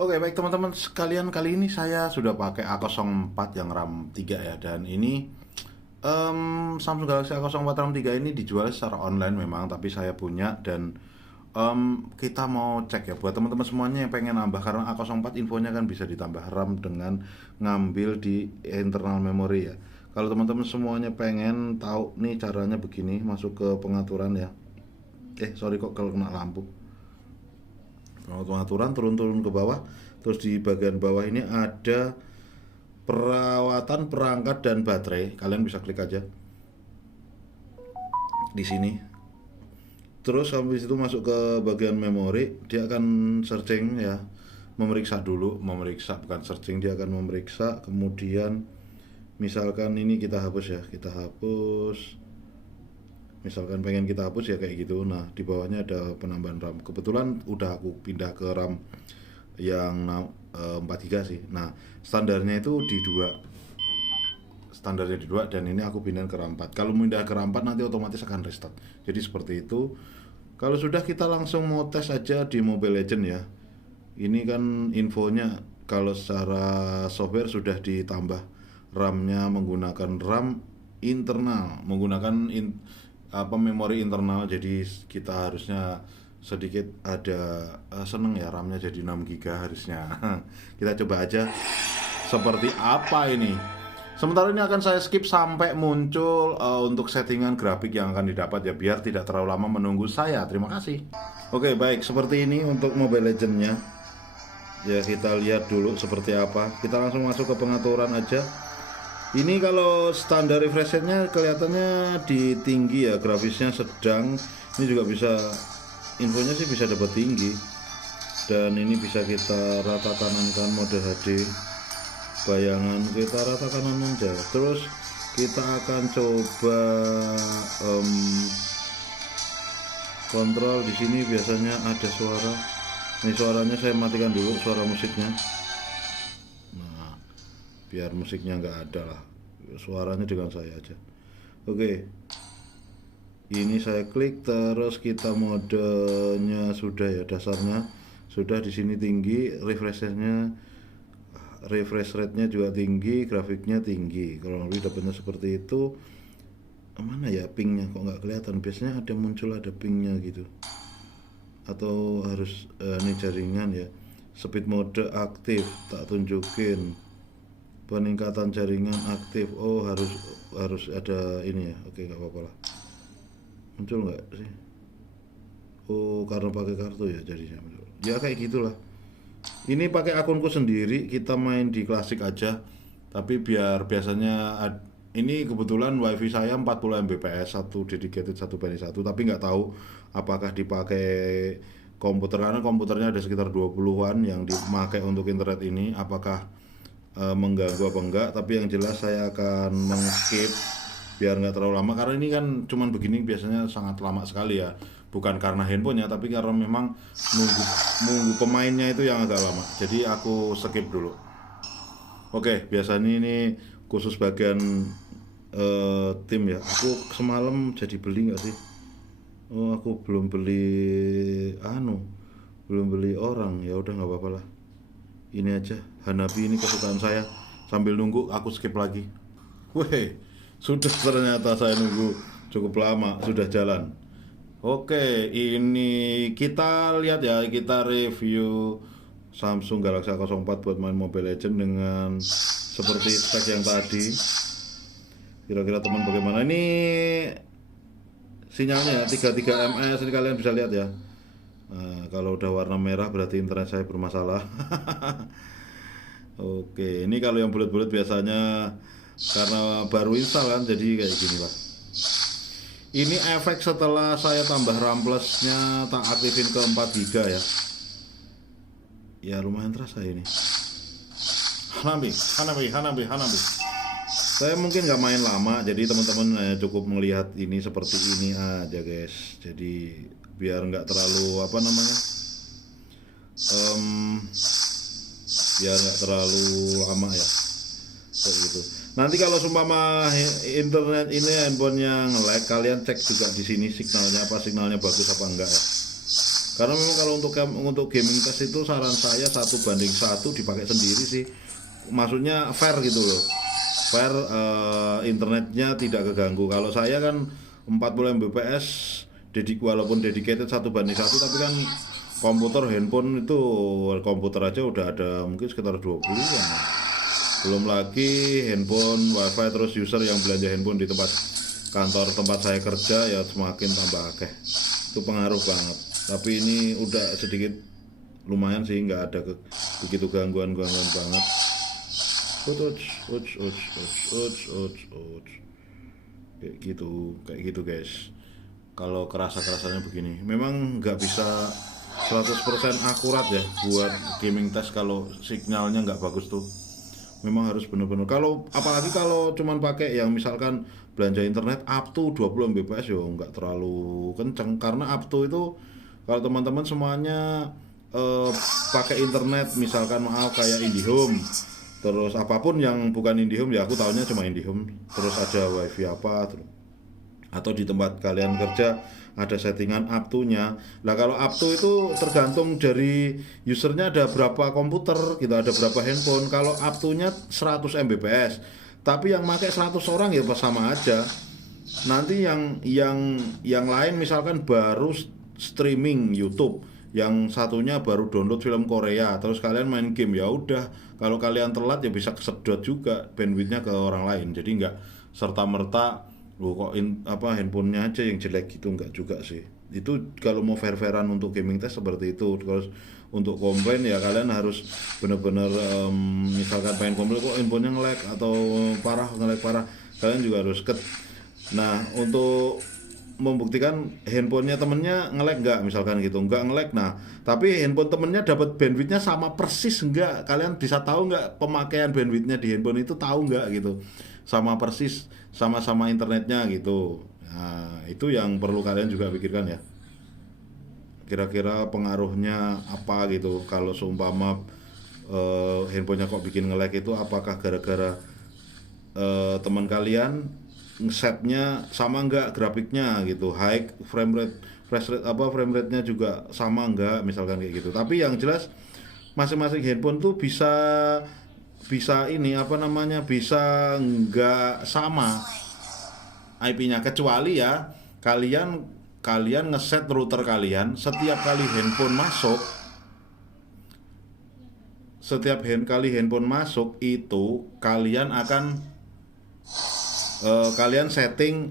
Oke, baik teman-teman sekalian, kali ini saya sudah pakai A04 yang RAM 3 ya. Dan ini Samsung Galaxy A04 RAM 3 ini dijual secara online memang, tapi saya punya. Dan kita mau cek ya buat teman-teman semuanya yang pengen nambah, karena A04 infonya kan bisa ditambah RAM dengan ngambil di internal memory ya. Kalau teman-teman semuanya pengen tahu nih caranya, begini, masuk ke pengaturan ya. Sorry kok kalau kena lampu. Pengaturan, turun-turun ke bawah, terus di bagian bawah ini ada perawatan perangkat dan baterai. Kalian bisa klik aja di sini. Terus habis itu masuk ke bagian memori, dia akan searching ya, memeriksa dulu, bukan searching, dia akan memeriksa. Kemudian misalkan ini kita hapus ya, misalkan pengen kita hapus ya kayak gitu. Nah, di bawahnya ada penambahan RAM. Kebetulan udah aku pindah ke RAM yang 4 GB sih. Nah, standarnya itu di 2 dan ini aku pindah ke RAM 4. Kalau pindah ke RAM 4 nanti otomatis akan restart. Jadi seperti itu. Kalau sudah, kita langsung mau tes aja di Mobile Legends ya. Ini kan infonya kalau secara software sudah ditambah RAM-nya menggunakan RAM internal, menggunakan memori internal. Jadi kita harusnya sedikit ada seneng ya, RAM-nya jadi 6 GB harusnya. Kita coba aja seperti apa ini. Sementara ini akan saya skip sampai muncul untuk settingan grafik yang akan didapat ya, biar tidak terlalu lama menunggu saya. Terima kasih. Oke, baik, seperti ini untuk Mobile Legends-nya. Ya, kita lihat dulu seperti apa. Kita langsung masuk ke pengaturan aja. Ini kalau standar refresh rate-nya kelihatannya di tinggi ya, grafisnya sedang. Ini juga bisa, infonya sih bisa dapat tinggi. Dan ini bisa kita rata kanankan mode HD. Bayangan kita rata kanan aja. Terus kita akan coba kontrol. Di sini biasanya ada suara. Ini suaranya saya matikan dulu, suara musiknya. Nah, biar musiknya nggak ada lah, suaranya dengan saya aja. Oke, ini saya klik, terus kita modenya sudah ya, dasarnya sudah di sini tinggi, refresh rate-nya juga tinggi, grafiknya tinggi. Kalau lebih dapatnya seperti itu. Mana ya pingnya, kok nggak kelihatan? Biasanya ada muncul, ada pingnya gitu. Atau harus ini jaringan ya. Speed mode aktif, tak tunjukin. Peningkatan jaringan aktif. Oh, harus ada ini ya. Oke, nggak apa-apa lah. Muncul nggak sih? Oh, karena pakai kartu ya jadinya. Ya kayak gitulah. Ini pakai akunku sendiri, kita main di klasik aja. Tapi biar biasanya ini kebetulan wifi saya 40 Mbps, satu dedicated, satu band 1, tapi nggak tahu apakah dipakai komputer, karena komputernya ada sekitar 20-an yang dipakai untuk internet ini. Apakah mengganggu apa enggak? Tapi yang jelas saya akan meng-skip biar nggak terlalu lama, karena ini kan cuman begini biasanya sangat lama sekali ya. Bukan karena handphonenya, tapi karena memang nunggu pemainnya itu yang agak lama. Jadi aku skip dulu. Oke, biasanya ini khusus bagian tim ya. Aku semalam jadi beli nggak sih? Oh, aku belum beli belum beli orang. Ya udah, nggak apa-apa lah. Ini aja, Hanabi ini kesukaan saya. Sambil nunggu aku skip lagi. Weh, sudah, ternyata saya nunggu cukup lama, sudah jalan. Oke, ini kita lihat ya, kita review Samsung Galaxy A04 buat main Mobile Legends dengan seperti spek yang tadi. Kira-kira teman bagaimana? Ini sinyalnya ya, 33 ms, ini kalian bisa lihat ya. Nah, kalau udah warna merah berarti internet saya bermasalah. Oke, ini kalau yang bulat-bulat biasanya karena baru install kan, jadi kayak gini lah. Ini efek setelah saya tambah RAM plusnya, tak aktifin ke 4 GB ya. Ya lumayan terasa ini. Hanabi. Saya mungkin nggak main lama, jadi teman-teman cukup melihat ini seperti ini aja guys. Jadi biar nggak terlalu biar nggak terlalu lama ya. Kayak gitu. Nanti kalau seumpama internet ini handphonenya nge-lag, kalian cek juga di sini signalnya bagus apa enggak ya. Karena memang kalau untuk gaming test itu saran saya 1:1 dipakai sendiri sih. Maksudnya fair gitu loh. Fair, internetnya tidak keganggu. Kalau saya kan 40 Mbps walaupun dedicated 1:1, tapi kan handphone itu komputer aja udah ada mungkin sekitar 20-an. Belum lagi handphone, wifi, terus user yang belanja handphone di tempat saya kerja ya semakin tambah akeh. Itu pengaruh banget. Tapi ini udah sedikit lumayan sih, nggak ada begitu gangguan banget. Kayak gitu guys. Kalau kerasanya begini, memang nggak bisa 100% akurat ya buat gaming test kalau sinyalnya nggak bagus tuh. Memang harus bener-bener, apalagi kalau cuman pakai yang misalkan belanja internet up to 20 Mbps ya nggak terlalu kenceng, karena up to itu kalau teman-teman semuanya pakai internet misalkan kayak IndiHome, terus apapun yang bukan IndiHome ya aku tahunya cuma IndiHome, terus ada wifi apa, atau di tempat kalian kerja ada settingan up to-nya. Nah kalau up to itu tergantung dari usernya ada berapa komputer gitu, ada berapa handphone. Kalau up to-nya 100 Mbps, tapi yang pakai 100 orang ya sama aja. Nanti yang lain misalkan baru streaming YouTube, yang satunya baru download film Korea, terus kalian main game, ya udah kalau kalian telat ya bisa kesedot juga bandwidthnya ke orang lain. Jadi nggak serta merta kok handphonenya aja yang jelek gitu, nggak juga sih. Itu kalau mau fair-fairan untuk gaming test seperti itu. Terus untuk komplain ya kalian harus benar-benar misalkan pengen komplain kok handphonenya nge-lag atau nge-lag parah, kalian juga harus Nah untuk membuktikan handphonenya temennya nge-lag nggak, misalkan gitu, nggak nge-lag, nah tapi handphone temennya dapat bandwidthnya sama persis nggak, kalian bisa tahu nggak pemakaian bandwidthnya di handphone itu, tahu nggak gitu, sama persis, sama-sama internetnya gitu. Nah itu yang perlu kalian juga pikirkan ya, kira-kira pengaruhnya apa gitu. Kalau seumpama handphonenya kok bikin nge-lag itu, apakah gara-gara teman kalian ngesetnya sama enggak grafiknya gitu, high frame rate-nya juga sama enggak, misalkan kayak gitu. Tapi yang jelas masing-masing handphone tuh bisa ini bisa enggak sama IP-nya, kecuali ya kalian ngeset router kalian setiap kali handphone masuk itu kalian akan kalian setting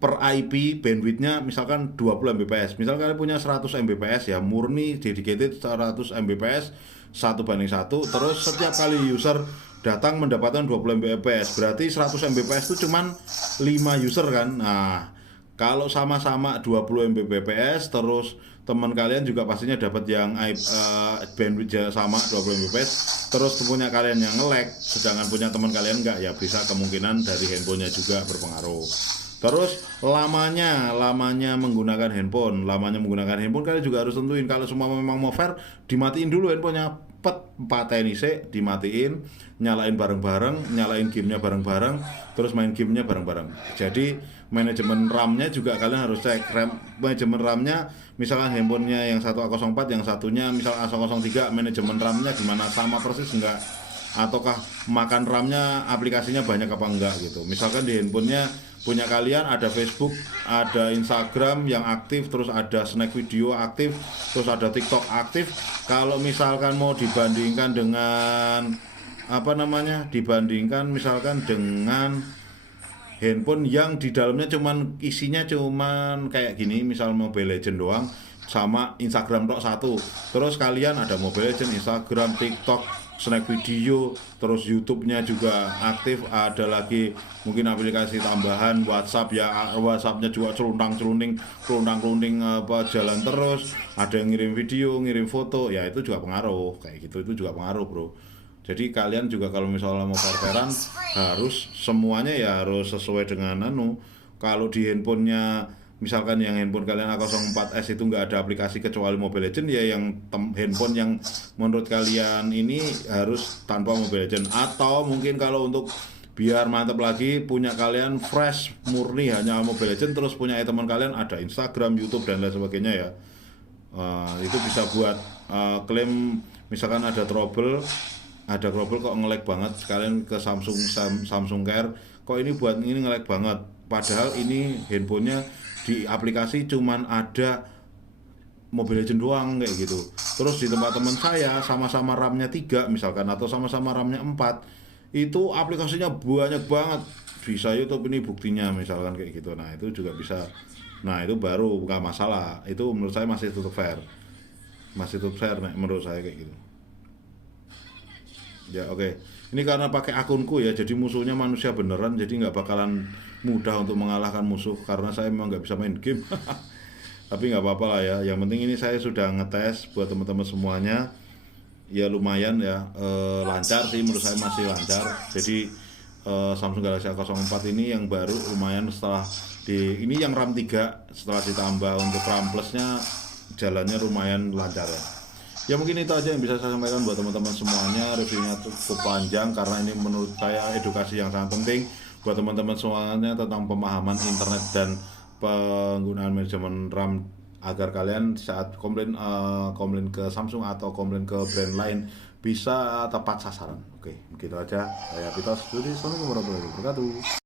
per IP bandwidthnya misalkan 20 Mbps. Misal kalian punya 100 Mbps ya, murni dedicated 100 Mbps 1:1. Terus setiap kali user datang mendapatkan 20 Mbps, berarti 100 Mbps itu cuman 5 user kan. Nah kalau sama-sama 20 Mbps, terus teman kalian juga pastinya dapat yang bandwidth sama 20 Mbps, terus punya kalian yang nge-lag, sedangkan punya teman kalian enggak, ya bisa kemungkinan dari handphonenya juga berpengaruh. Terus lamanya menggunakan handphone kalian juga harus tentuin. Kalau semua memang mau fair, dimatiin dulu handphonenya, pateni sih, dimatiin, nyalain bareng-bareng, nyalain gamenya bareng-bareng, terus main gamenya bareng-bareng. Jadi manajemen RAM-nya juga kalian harus cek. Manajemen RAM-nya, misalkan handphonenya yang satu A04, yang satunya misal A003, manajemen RAM-nya gimana, sama persis enggak, ataukah makan RAM-nya aplikasinya banyak apa enggak gitu. Misalkan di handphonenya punya kalian ada Facebook, ada Instagram yang aktif, terus ada snack video aktif, terus ada TikTok aktif. Kalau misalkan mau dibandingkan dengan misalkan dengan handphone yang di dalamnya isinya cuman kayak gini, misal Mobile Legend doang sama Instagram tok satu, terus kalian ada Mobile Legend, Instagram, TikTok, snack video, terus YouTube-nya juga aktif, ada lagi mungkin aplikasi tambahan WhatsApp ya, WhatsApp-nya juga celuntang-celunting jalan terus, ada yang ngirim video, ngirim foto, ya itu juga pengaruh kayak gitu, itu juga pengaruh bro. Jadi kalian juga kalau misalnya mau fair-fairan harus semuanya ya harus sesuai dengan kalau di handphonenya misalkan yang handphone kalian A04s itu nggak ada aplikasi kecuali Mobile Legend, ya yang handphone yang menurut kalian ini harus tanpa Mobile Legend. Atau mungkin kalau untuk biar mantap lagi, punya kalian fresh murni hanya Mobile Legend, terus punya teman kalian ada Instagram, YouTube dan lain sebagainya ya, Itu bisa buat klaim, misalkan ada trouble kok nge-lag banget, sekalian ke Samsung Care, kok ini buat ini nge-lag banget, padahal ini handphonenya di aplikasi cuman ada Mobile Legends doang kayak gitu. Terus di tempat teman saya sama-sama RAM-nya 3 misalkan, atau sama-sama RAM-nya 4, itu aplikasinya banyak banget, bisa YouTube ini buktinya misalkan kayak gitu. Nah itu juga bisa, nah itu baru nggak masalah, itu menurut saya masih tutup fair, nih menurut saya kayak gitu ya. Oke, ini karena pakai akunku ya, jadi musuhnya manusia beneran, jadi nggak bakalan mudah untuk mengalahkan musuh karena saya memang nggak bisa main game. Tapi nggak apa-apa lah ya, yang penting ini saya sudah ngetes buat teman-teman semuanya, ya lumayan ya, lancar sih menurut saya, masih lancar. Jadi Samsung Galaxy A04 ini yang baru lumayan, setelah ini yang RAM 3 setelah ditambah untuk RAM plusnya, jalannya lumayan lancar ya. Ya mungkin itu aja yang bisa saya sampaikan buat teman-teman semuanya. Reviewnya cukup panjang karena ini menurut saya edukasi yang sangat penting buat teman-teman semuanya tentang pemahaman internet dan penggunaan manajemen RAM, agar kalian saat komplain ke Samsung atau komplain ke brand lain bisa tepat sasaran. Oke, begitu aja. Saya Pitos. Assalamualaikum warahmatullahi wabarakatuh.